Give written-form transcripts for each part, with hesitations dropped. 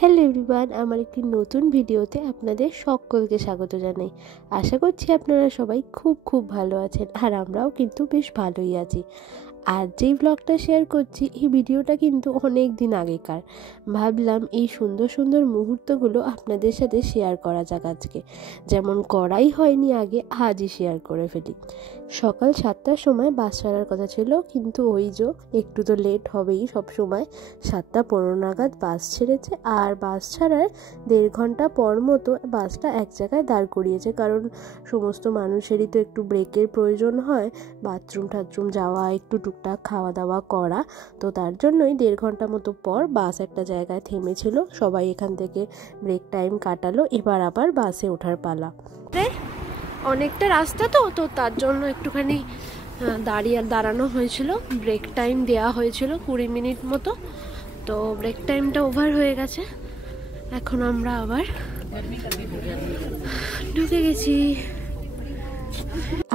Hello everyone, আমার একটি নতুন ভিডিওতে আপনাদের সকলকে স্বাগত জানাই। আশা করছি আপনারা সবাই খুব ভালো আছেন, আর আমরাও কিন্তু বেশ ভালোই আছি। আর যেই ব্লগটা শেয়ার করছি, এই ভিডিওটা কিন্তু অনেক দিন আগেকার। ভাবলাম এই সুন্দর সুন্দর মুহূর্তগুলো আপনাদের সাথে শেয়ার করা যাক আজকে, যেমন করাই হয়নি আগে, আজই শেয়ার করে ফেলি। সকাল 7টার সময় বাস ছাড়ার কথা ছিল, কিন্তু ওই যে একটু তো লেট হবেই সব সময়। 7:15 নাগাদ বাস ছেড়েছে, আর বাস ছাড়ার 1.5 ঘন্টা পর মতো বাসটা এক জায়গায় দাঁড় করিয়েছে, কারণ সমস্ত মানুষেরই তো একটু ব্রেকের প্রয়োজন হয়, বাথরুম টাথরুম যাওয়া, একটু টুকটাক খাওয়া দাওয়া করা। তো তার জন্যই 1.5 ঘন্টা মতো পর বাস একটা জায়গায় থেমেছিল, সবাই এখান থেকে ব্রেক টাইম কাটালো। এবার আবার বাসে ওঠার পালা। অনেকটা রাস্তা তো তার জন্য একটুখানি দাঁড়ানো হয়েছিল, ব্রেক টাইম দেওয়া হয়েছিল 20 মিনিট মতো। তো ব্রেক টাইমটা ওভার হয়ে গেছে, এখন আমরা আবার ঢুকে গেছি।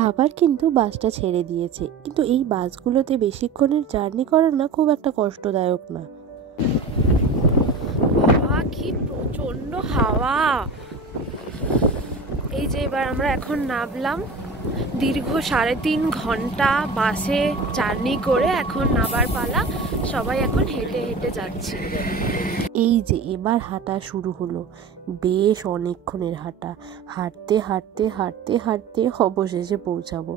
আবার কিন্তু বাসটা ছেড়ে দিয়েছে, কিন্তু এই বাসগুলোতে বেশিক্ষণের জার্নি করা না খুব একটা কষ্টদায়ক না। বাবা কি প্রচন্ড হাওয়া! এই যে এবার আমরা এখন নামলাম, দীর্ঘ 3.5 ঘন্টা বাসে জার্নি করে এখন নামার পালা। সবাই এখন হেঁটে হেঁটে যাচ্ছে। এই যে এবার হাঁটা শুরু হলো, বেশ অনেকক্ষণের হাঁটা। হাঁটতে হাঁটতে হাঁটতে হাঁটতে অবশেষে পৌঁছাবো।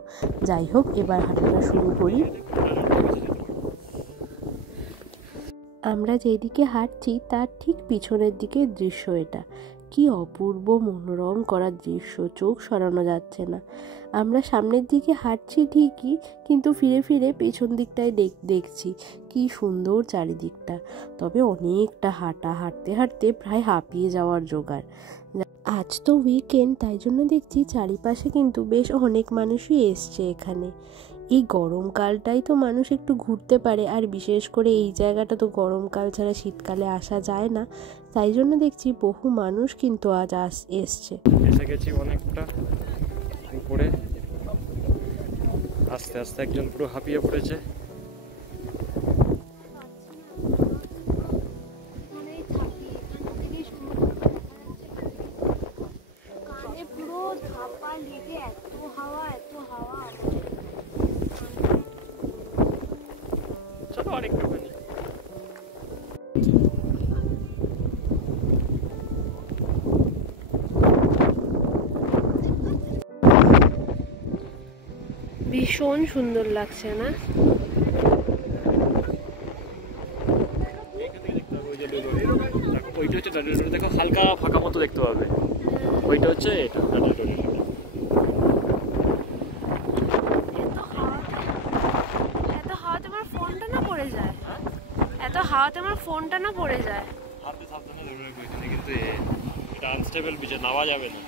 যাই হোক, এবার হাঁটাটা শুরু করি। আমরা যেদিকে হাঁটছি তার ঠিক পিছনের দিকে দৃশ্য এটা। কি অপূর্ব মনোরম করা দৃশ্য, চোখ সরানো যাচ্ছে না। আমরা সামনের দিকে হাঁটছি ঠিকই, কিন্তু ফিরে ফিরে পেছন দিকটায় দেখছি কি সুন্দর চারিদিকটা। তবে অনেকটা হাঁটা, হাঁটতে হাঁটতে প্রায় হাঁপিয়ে যাওয়ার জোগাড়। আজ তো উইকেন্ড, তাই জন্য দেখছি চারিপাশে কিন্তু বেশ অনেক মানুষই এসছে এখানে। এই গরমকালটাই তো মানুষ একটু ঘুরতে পারে, আর বিশেষ করে এই জায়গাটা তো গরমকাল ছাড়া শীতকালে আসা যায় না। তাই জন্য দেখছি বহু মানুষ কিন্তু আজ এসছে। এসে গেছি অনেকটা উপরে, আস্তে আস্তে একজন পুরো হাঁপিয়ে পড়েছে। চলো আরেকটুখানি। ভীষণ সুন্দর লাগছে না? ওইটা হচ্ছে টানেল, দেখো হালকা ফাঁকা মতো দেখতে পাবে। ওইটা হচ্ছে এটা টানেল। এত হাওয়াতে আমার ফোনটা না পড়ে যায়, এত হাওয়াতে আমার ফোনটা না পড়ে যায়। হাতে সাবধানে ধরে এখানে, কিন্তু এটা আনস্টেবল বিচে নামা যাবে না।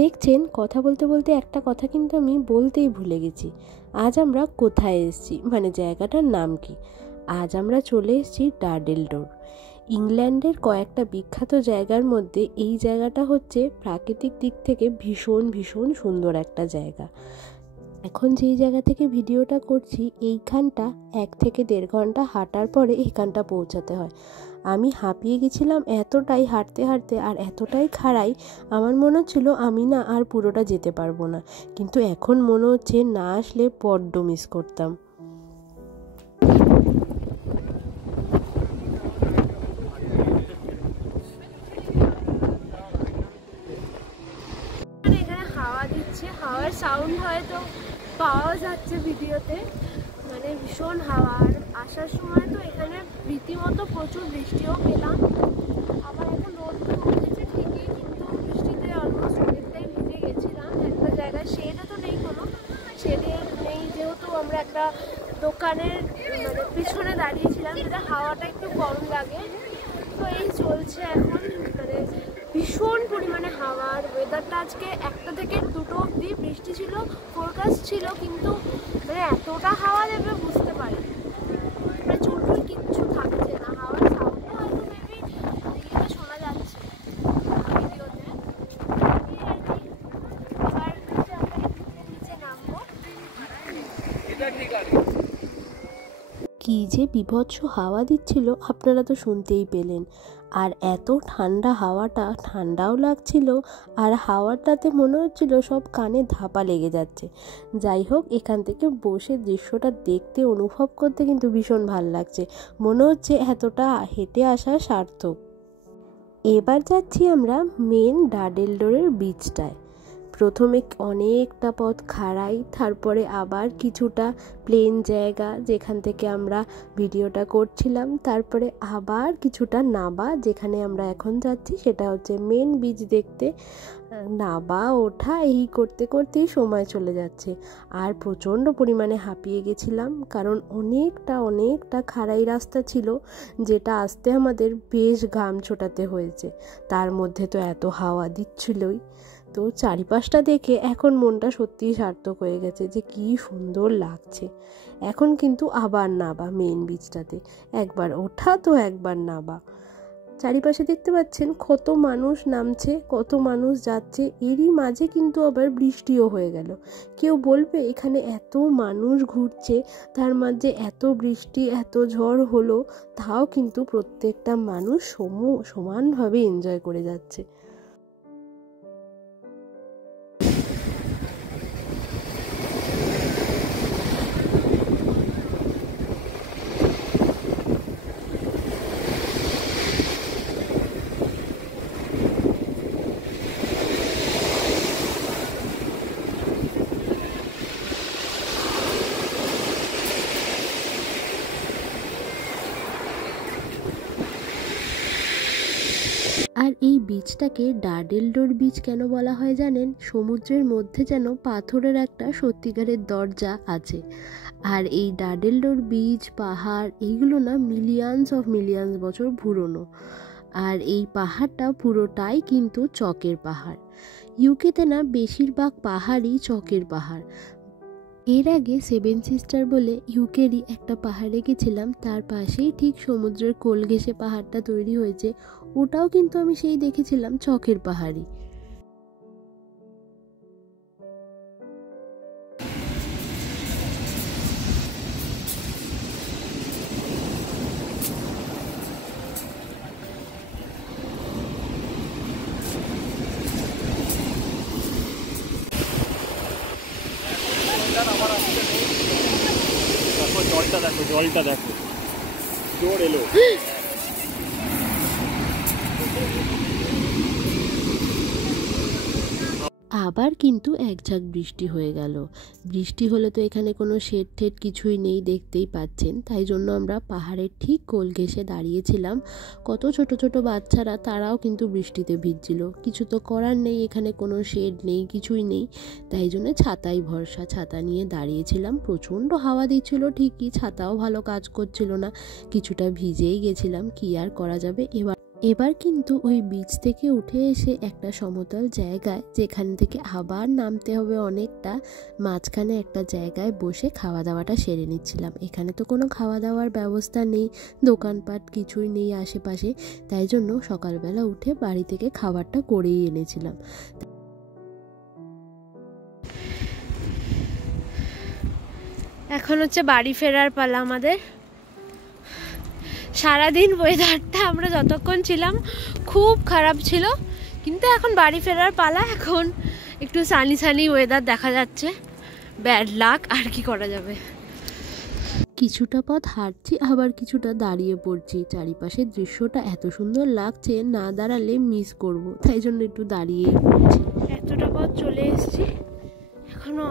দেখছেন, কথা বলতে বলতে একটা কথা কিন্তু আমি বলতেই ভুলে গেছি। আজ আমরা কোথায় এসেছি, মানে জায়গাটার নাম কি। আজ আমরা চলে এসেছি ডার্ডেলডোর। ইংল্যান্ডের কয়েকটা বিখ্যাত জায়গার মধ্যে এই জায়গাটা হচ্ছে প্রাকৃতিক দিক থেকে ভীষণ সুন্দর একটা জায়গা। এখন যেই জায়গা থেকে ভিডিওটা করছি, এইখানটা 1 থেকে 1.5 ঘন্টা হাঁটার পরে এইখানটা পৌঁছাতে হয়। আমি হাঁপিয়ে গেছিলাম এতটাই হাঁটতে হাঁটতে, আর এতটাই খাড়াই, আমার মনে হচ্ছিল আমি না আর পুরোটা যেতে পারবো না। কিন্তু এখন মনে হচ্ছে না আসলে বড্ড মিস করতাম। এখানে হাওয়া দিচ্ছে, হাওয়ার সাউন্ড হয়তো পাওয়া যাচ্ছে ভিডিওতে, মানে ভীষণ হাওয়া। আর আসার সময় তো এখানে রীতিমতো প্রচুর বৃষ্টিও পেলাম। আবার এখন রোদ উঠেছে ঠিকই, কিন্তু বৃষ্টিতে অলমোস্ট অনেকটাই ভিজে গেছিলাম। একটা জায়গায় শেডও তো নেই, কোনো শেডে নেই, যেহেতু আমরা একটা দোকানের মানে পিছনে দাঁড়িয়েছিলাম, যেটা হাওয়াটা একটু কম লাগে। তো এই চলছে এখন, মানে ভীষণ পরিমাণে হাওয়া। আর ওয়েদারটা আজকে 1টা থেকে 2টো অবধি বৃষ্টি ছিল, ফোরকাস্ট ছিল, কিন্তু মানে এতটা হাওয়া দেবে বুঝতে পারি, মানে চুলটুল কিচ্ছু থাকছে না। হাওয়ার সাউন্ডটা হয়তো মেবি ইয়েতে শোনা যাচ্ছে ভিডিওতে। এবার নিচে নামবো। কি যে বিভৎস হাওয়া দিচ্ছিল, আপনারা তো শুনতেই পেলেন। আর এত ঠান্ডা, হাওয়াটা ঠান্ডাও লাগছিল আর হাওয়াটাতে মনে হচ্ছিল সব কানে ধাপা লেগে যাচ্ছে। যাই হোক, এখান থেকে বসে দৃশ্যটা দেখতে, অনুভব করতে কিন্তু ভীষণ ভাল লাগছে। মনে হচ্ছে এতটা হেঁটে আসা সার্থক। এবার যাচ্ছি আমরা মেন ডাডেলডোরের বিচটায়। প্রথমে অনেকটা পথ খাড়াই, তারপরে আবার কিছুটা প্লেন জায়গা যেখান থেকে আমরা ভিডিওটা করছিলাম, তারপরে আবার কিছুটা নাবা যেখানে আমরা এখন যাচ্ছি, সেটা হচ্ছে মেন বিচ দেখতে। নাবা ওঠা এই করতে করতেই সময় চলে যাচ্ছে, আর প্রচণ্ড পরিমাণে হাঁপিয়ে গেছিলাম, কারণ অনেকটা খাড়াই রাস্তা ছিল, যেটা আসতে আমাদের বেশ ঘাম ছোটাতে হয়েছে। তার মধ্যে তো এত হাওয়া দিচ্ছিলই। তো চারিপাশটা দেখে এখন মনটা সত্যিই সার্থক হয়ে গেছে যে কি সুন্দর লাগছে। এখন কিন্তু আবার নাবা মেন বিচটাতে, একবার ওঠা তো একবার নাবা। চারিপাশে দেখতে পাচ্ছেন কত মানুষ নামছে, কত মানুষ যাচ্ছে। এরই মাঝে কিন্তু আবার বৃষ্টিও হয়ে গেল। কেউ বলবে এখানে এত মানুষ ঘুরছে, তার মাঝে এত বৃষ্টি, এত ঝড় হলো, তাও কিন্তু প্রত্যেকটা মানুষ সমানভাবে এনজয় করে যাচ্ছে। আর এই বীচটাকে ডাডেলডোর বীচ কেন বলা হয় জানেন? সমুদ্রের মধ্যে যেন পাথরের একটা সত্যিকারের দরজা আছে। আর এই ডাডেলডোর বীচ, পাহাড়, এইগুলো না মিলিয়ন্স বছর পুরনো। আর এই পাহাড়টা পুরোটাই কিন্তু চকের পাহাড়। ইউকেতে না বেশিরভাগ পাহাড়ই চকের পাহাড়। এর আগে 7 সিস্টার বলে ইউকেরই একটা পাহাড়ে গেছিলাম, তার পাশেই ঠিক সমুদ্রের কোল ঘেঁষে পাহাড়টা তৈরি হয়েছে, ওটাও কিন্তু আমি সেই দেখেছিলাম চকের পাহাড়ি। জলটা দেখো জোর এলো। আবার কিন্তু একঝাঁক বৃষ্টি হয়ে গেল। বৃষ্টি হলে তো এখানে কোনো শেড টেড কিছুই নেই, দেখতেই পাচ্ছেন। তাই জন্য আমরা পাহাড়ের ঠিক কোল ঘেঁষে দাঁড়িয়েছিলাম। কত ছোট ছোট বাচ্চারা, তারাও কিন্তু বৃষ্টিতে ভিজছিল। কিছু তো করার নেই, এখানে কোনো শেড নেই, কিছুই নেই। তাই জন্য ছাতাই ভরসা, ছাতা নিয়ে দাঁড়িয়েছিলাম। প্রচণ্ড হাওয়া দিচ্ছিল ঠিকই, ছাতাও ভালো কাজ করছিল না, কিছুটা ভিজেই গেছিলাম, কি আর করা যাবে। এবার কিন্তু ওই বিচ থেকে উঠে এসে একটা সমতল জায়গায়, যেখান থেকে আবার নামতে হবে অনেকটা, মাঝখানে একটা জায়গায় বসে খাওয়া দাওয়াটা সেরে নিচ্ছিলাম। এখানে তো কোনো খাওয়া দাওয়ার ব্যবস্থা নেই, দোকানপাট কিছুই নেই আশেপাশে, তাই জন্য সকালবেলা উঠে বাড়ি থেকে খাবারটা করেই এনেছিলাম। এখন হচ্ছে বাড়ি ফেরার পালা আমাদের। সারাদিন ওয়েদারটা আমরা যতক্ষণ ছিলাম খুব খারাপ ছিল, কিন্তু এখন বাড়ি ফেরার পালা। এখন একটু সানি ওয়েদার দেখা যাচ্ছে, ব্যাড লাক, আর কি করা যাবে। কিছুটা পথ হাঁটছি, আবার কিছুটা দাঁড়িয়ে পড়ছি। চারিপাশের দৃশ্যটা এত সুন্দর লাগছে, না দাঁড়ালে মিস করব, তাই জন্য একটু দাঁড়িয়েই পড়ছি। এতটা পথ চলে এসেছি, এখনো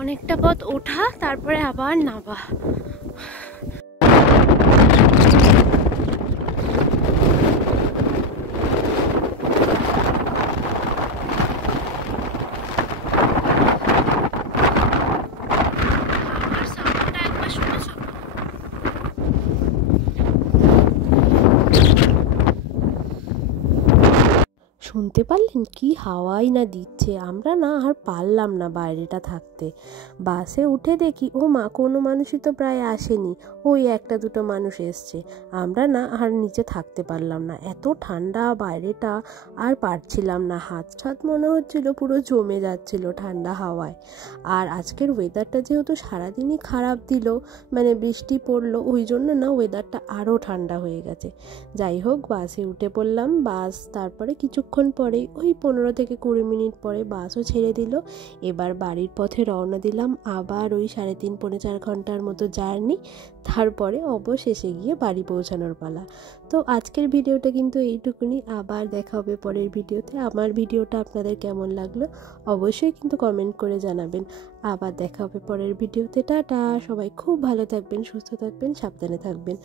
অনেকটা পথ ওঠা, তারপরে আবার নামা। শুনতে পারলেন কি হাওয়াই না দিচ্ছে, আমরা না আর পারলাম না বাইরেটা থাকতে। বাসে উঠে দেখি ও মা, কোনো মানুষই তো প্রায় আসেনি, ওই একটা দুটো মানুষ এসছে। আমরা না আর নিচে থাকতে পারলাম না, এত ঠান্ডা বাইরেটা, আর পারছিলাম না। হাত ছাত মনে হচ্ছিল পুরো জমে যাচ্ছিল ঠান্ডা হাওয়ায়। আর আজকের ওয়েদারটা যেহেতু সারাদিনই খারাপ দিল, মানে বৃষ্টি পড়লো, ওই জন্য না ওয়েদারটা আরও ঠান্ডা হয়ে গেছে। যাই হোক, বাসে উঠে পড়লাম। বাস তারপরে কিছুক্ষণ পরেই, ওই 15 থেকে 20 মিনিট পরে বাসও ছেড়ে দিল। এবার বাড়ির পথে রওনা দিলাম, আবার ওই 3.5-4 ঘন্টার মতো জার্নি। তারপরে অবশেষে গিয়ে বাড়ি পৌঁছানোর পালা। তো আজকের ভিডিওটা কিন্তু এইটুকুনি, আবার দেখা হবে পরের ভিডিওতে। আমার ভিডিওটা আপনাদের কেমন লাগলো অবশ্যই কিন্তু কমেন্ট করে জানাবেন। আবার দেখা হবে পরের ভিডিওতে। টাটা, সবাই খুব ভালো থাকবেন, সুস্থ থাকবেন, সাবধানে থাকবেন।